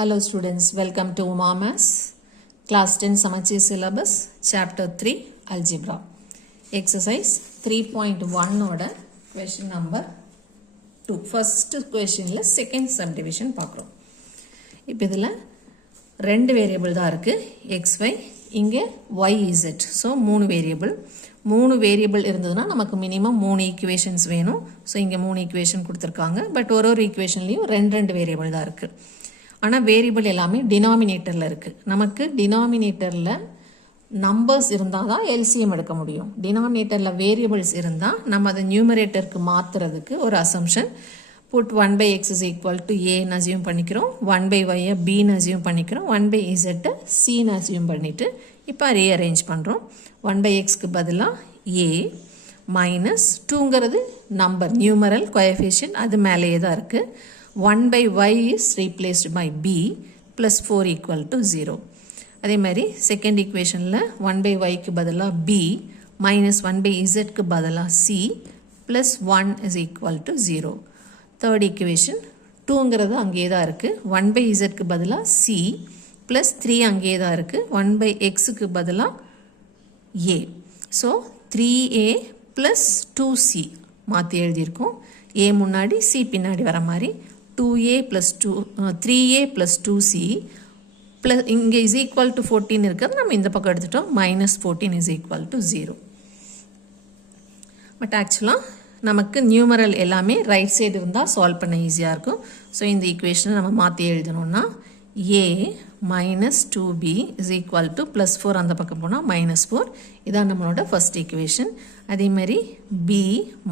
Hello students, welcome to Maths, class 10 Samacheer syllabus, chapter 3, Algebra. Exercise 3.1 oda question number 2. First question la second subdivision பார்க்கிறோம். இப்போ இதுல ரெண்டு variable தான் இருக்கு, xy, இங்க yz. ஸோ மூணு வேரியபிள் இருந்ததுன்னா நமக்கு மினிமம் 3 ஈக்குவேஷன்ஸ் வேணும். ஸோ இங்கே 3 ஈக்குவேஷன் கொடுத்துருக்காங்க. பட் ஒரு ஈக்குவேஷன்லையும் ரெண்டு வேரியபிள் தான் இருக்குது. ஆனால் வேரியபிள் எல்லாமே டினாமினேட்டரில் இருக்குது. நமக்கு டினாமினேட்டரில் நம்பர்ஸ் இருந்தால் தான் எல்சிஎம் எடுக்க முடியும். டினாமினேட்டரில் வேரியபிள்ஸ் இருந்தால் நம்ம அதை நியூமரேட்டருக்கு மாற்றுறதுக்கு ஒரு assumption put 1/x is equal to a assume பண்ணிக்கிறோம், 1/y b அசியூம் பண்ணிக்கிறோம், 1/z c அசியூம் பண்ணிவிட்டு இப்போ ரீஅரேஞ்ச் பண்ணுறோம். 1/xக்கு பதிலாக a மைனஸ் 2ங்கிறது நம்பர் நியூமரல் கோஎஃபிஷியன்ட், அது மேலேயே தான் இருக்குது. 1/y is replaced by b plus 4 equal to 0. அதே மாதிரி செகண்ட் ஈக்குவேஷனில் 1/yக்கு பதிலாக b மைனஸ் 1/zக்கு பதிலாக c plus 1 is equal to 0. Third equation 2ங்கிறது அங்கே தான் இருக்குது. 1/zக்கு பதிலாக c plus 3 அங்கே தான் இருக்குது. 1/xக்கு பதிலாக a. So 3a plus 2c மாற்றி எழுதியிருக்கோம். a முன்னாடி c பின்னாடி வர மாதிரி 2a plus 3a plus 2c plus இங்கே is equal to 14 இருக்கிறது நம்ம இந்த பக்கம் எடுத்துட்டோம். minus 14 is equal to 0. But ஆக்சுவலாக நமக்கு நியூமரல் எல்லாமே ரைட் சைடு இருந்தால் சால்வ் பண்ண ஈஸியாக இருக்கும். ஸோ இந்த ஈக்குவேஷனை நம்ம மாற்றி எழுதணும்னா a minus 2b is equal to plus 4 அந்த பக்கம் போனால் மைனஸ் 4. இதான் நம்மளோட ஃபர்ஸ்ட் ஈக்குவேஷன். அதேமாதிரி b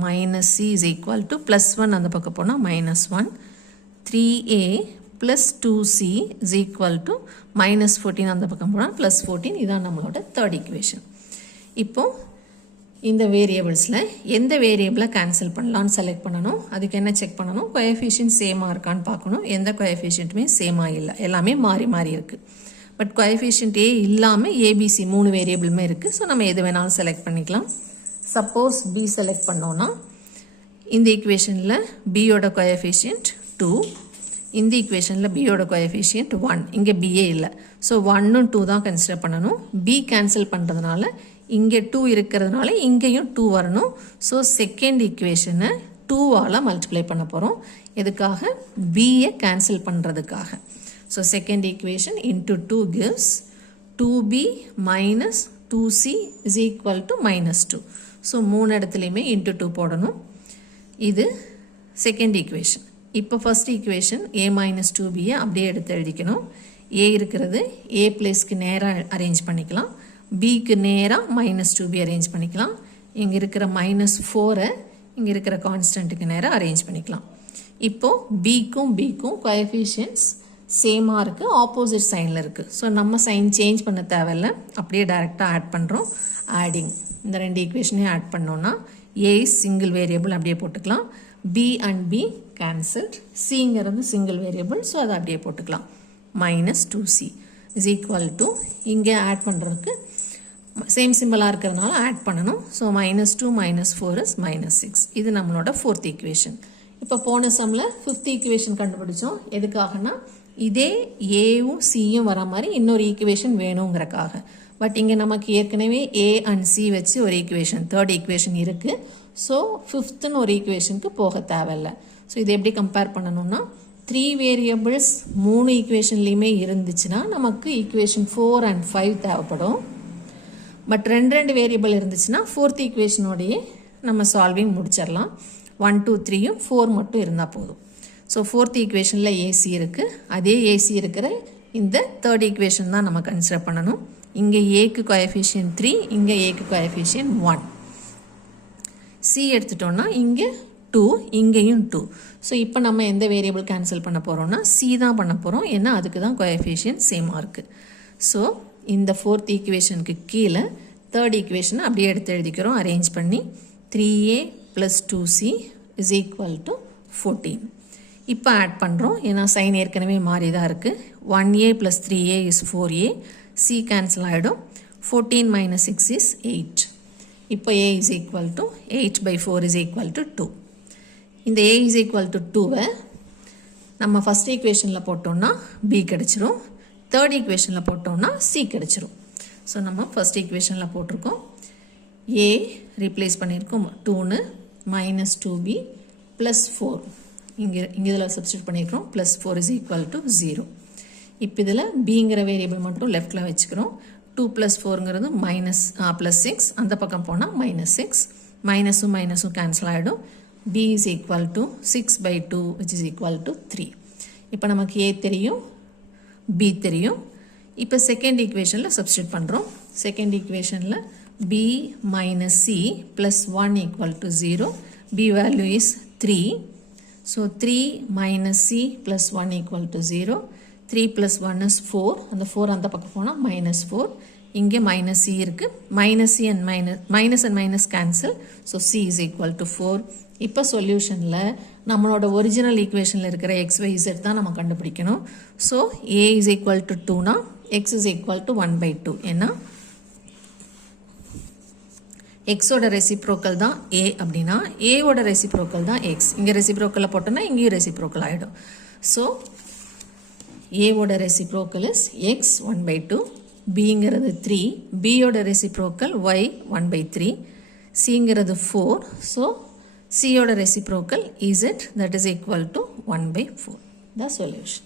minus c is equal to plus 1 அந்த பக்கம் போனால் minus 1. 3a plus 2c is equal to minus 14 அந்த பக்கம் போனால் plus 14. இதான் நம்மளோட தேர்ட் ஈக்குவேஷன். இப்போ இந்த வேரியபிள்ஸில் எந்த வேரியபிளை கேன்சல் பண்ணலான்னு செலக்ட் பண்ணணும். அதுக்கு என்ன செக் பண்ணணும், கோஎஃபிஷியன்ட் சேமாக இருக்கான்னு பார்க்கணும். எந்த கோஎஃபிஷியன்ட்டுமே சேமாக இல்லை, எல்லாமே மாறி இருக்குது. பட் கோஎஃபிஷியன்ட் ஏ இல்லாமல் ஏபிசி 3 வேரியபிளுமே இருக்குது. ஸோ நம்ம எது வேணாலும் செலக்ட் பண்ணிக்கலாம். சப்போஸ் பி செலக்ட் பண்ணோன்னா இந்த ஈக்குவேஷனில் பியோட கோஎஃபிஷியன்ட் 2, இந்த ஈக்குவேஷனில் பியோட கோஎஃபிஷியன்ட் 1, இங்கே பிஏ இல்லை. ஸோ 1 2 தான் கன்சிடர் பண்ணணும். பி கேன்சல் பண்ணுறதுனால இங்கே 2 இருக்கிறதுனால இங்கேயும் 2 வரணும். ஸோ செகண்ட் ஈக்குவேஷனை 2ஆல் மல்டிப்ளை பண்ண போகிறோம். எதுக்காக, பியை கேன்சல் பண்ணுறதுக்காக. So second equation into 2 gives 2b minus 2c is equal to minus 2. So 3 இடத்துலையுமே இன்ட்டு 2 போடணும். இது செகண்ட் ஈக்குவேஷன். இப்போ ஃபர்ஸ்ட் ஈக்குவேஷன் a மைனஸ் 2bயை அப்படியே எடுத்து எழுதிக்கணும். a இருக்கிறது a பிளேஸ்க்கு நேராக அரேஞ்ச் பண்ணிக்கலாம், பிக்கு நேராக மைனஸ் 2b அரேஞ்ச் பண்ணிக்கலாம். இங்கே இருக்கிற மைனஸ் 4ஐ இங்கே இருக்கிற கான்ஸ்டன்ட்டுக்கு நேராக அரேஞ்ச் பண்ணிக்கலாம். இப்போது பிக்கும் கோஎஃபிஷியன்ட்ஸ் சேமாக இருக்குது, ஆப்போசிட் சைனில் இருக்குது. ஸோ நம்ம சைன் சேஞ்ச் பண்ண தேவையில்லை, அப்படியே டைரெக்டாக ஆட் பண்ணுறோம். ஆடிங் இந்த ரெண்டு ஈக்குவேஷனையும் ஆட் பண்ணோன்னா a சிங்கிள் வேரியபிள் அப்படியே போட்டுக்கலாம், b and b cancelled, cங்கிறது சிங்கிள் வேரியபிள். ஸோ அதை அப்படியே போட்டுக்கலாம். Minus 2c is equal to இங்கே ஆட் பண்ணுறதுக்கு சேம் சிம்பிளாக இருக்கிறதுனால ஆட் பண்ணணும். ஸோ மைனஸ் 2 மைனஸ் 4 இஸ் மைனஸ் 6. இது நம்மளோட ஃபோர்த் ஈக்குவேஷன். இப்போ போன சம்மில் ஃபிஃப்த் ஈக்குவேஷன் கண்டுபிடிச்சோம். எதுக்காகனா இதே ஏவும் சியும் வர மாதிரி இன்னொரு ஈக்குவேஷன் வேணுங்கிறக்காக. பட் இங்கே நமக்கு ஏற்கனவே ஏ அண்ட் சி வச்சு ஒரு ஈக்குவேஷன், தேர்ட் ஈக்குவேஷன் இருக்குது. ஸோ ஃபிஃப்த்துன்னு ஒரு ஈக்குவேஷனுக்கு போக தேவையில்லை. ஸோ இது எப்படி கம்பேர் பண்ணணும்னா 3 வேரியபிள்ஸ் 3 ஈக்குவேஷன்லேயுமே இருந்துச்சுன்னா நமக்கு ஈக்குவேஷன் 4 and 5 தேவைப்படும். பட் ரெண்டு வேரியபிள் இருந்துச்சுன்னா ஃபோர்த் ஈக்குவேஷனோடையே நம்ம சால்விங் முடிச்சிடலாம். 1 2 3யும் 4 மட்டும் இருந்தால் போதும். ஸோ ஃபோர்த் ஈக்குவேஷனில் ஏசி இருக்குது. அதே ஏசி இருக்கிற இந்த தேர்ட் ஈக்குவேஷன் தான் நம்ம கன்சிடர் பண்ணணும். இங்கே ஏக்கு கோஎஃபிஷியன்ட் 3, இங்கே ஏக்கு கோஎஃபிஷியன்ட் 1. சி எடுத்துட்டோன்னா இங்கே 2, இங்கேயும் 2. ஸோ இப்போ நம்ம எந்த வேரியபிள் கேன்சல் பண்ண போகிறோம்னா சி தான் பண்ண போகிறோம். ஏன்னா அதுக்கு தான் கோஎஃபிஷியன்ட் சேமாக இருக்குது. ஸோ இந்த ஃபோர்த் ஈக்குவேஷனுக்கு கீழே தேர்ட் ஈக்குவேஷனை அப்படியே எடுத்து எழுதிக்கிறோம் அரேஞ்ச் பண்ணி. 3a plus 2c is equal to 14. இப்போ ஆட் பண்ணுறோம், ஏன்னா சைன் ஏற்கனவே மாறி தான் இருக்குது. 1a plus 3a is 4a, c cancel ஆகிடும். 14 மைனஸ் 6 இஸ் 8. இப்போ a is equal to 8/4 is equal to 2. இந்த a is equal to 2வை நம்ம ஃபஸ்ட் ஈக்குவேஷனில் போட்டோம்னா பி கிடச்சிரும், தேர்ட் ஈக்குவேஷனில் போட்டோம்னா சி கிடச்சிரும். ஸோ நம்ம ஃபஸ்ட் ஈக்குவேஷனில் போட்டிருக்கோம், ஏ ரீப்ளேஸ் பண்ணியிருக்கோம் 2ன்னு மைனஸ் 2b ப்ளஸ் 4 இங்கே இதில் சப்ஸ்டியூட் பண்ணியிருக்கிறோம், ப்ளஸ் 4 இஸ் ஈக்குவல் டு 0. இப்போ இதில் பிங்கிற வேரியபிள் மட்டும் லெஃப்டில் வச்சுக்கிறோம். 2 ப்ளஸ் 4ங்கிறது ப்ளஸ் 6, அந்த பக்கம் போனால் மைனஸ் 6, மைனஸும் மைனஸும் கேன்சல் ஆகிடும். b is equal to 6/2 which is equal to 3. இப்போ நமக்கு a தெரியும், b தெரியும். இப்போ செகண்ட் ஈக்குவேஷனில் சப்ஸ்டியூட் பண்ணுறோம். செகண்ட் ஈக்குவேஷனில் b minus c plus 1 equal to 0. b value is 3. So 3 minus c plus 1 equal to 0. 3 plus 1 is 4. அந்த 4 அந்த பக்கம் போனால் minus 4. இங்கே minus c இருக்குது. minus c and minus cancel. So c is equal to 4. இப்போ சொல்யூஷனில் நம்மளோட original ஈக்குவேஷனில் இருக்கிற xyz தான் நம்ம கண்டுபிடிக்கணும். So a is equal to 2னா x is equal to 1/2. ஏன்னா எக்ஸோட ரெசிப்ரோக்கல் தான் a அப்படின்னா ஏவோட ரெசிப்ரோக்கல் தான் எக்ஸ். இங்கே ரெசிப்ரோக்கலில் போட்டோன்னா இங்கேயும் ரெசிப்ரோக்கல் ஆகிடும். ஸோ ஏவோட ரெசிப்ரோக்கல் இஸ் எக்ஸ் 1/2, பிங்கிறது 3, பியோட ரெசிப்ரோக்கல் y 1/3, சிங்கிறது 4. ஸோ சியோட reciprocal z, that is equal to 1/4. The solution.